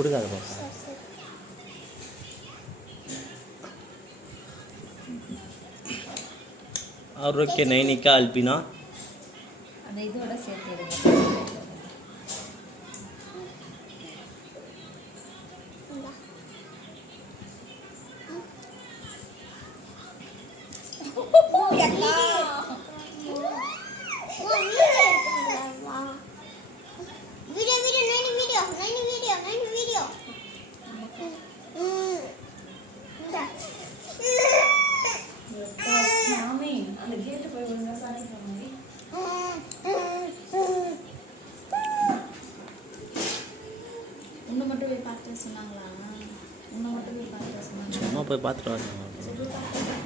கொடுக்காத பாப்பா. ஆரோக்கிய நைனிகா அல்பினா அந்த இதோட சேர்த்து சும்மா போய் பார்த்துட்டு வரேன்.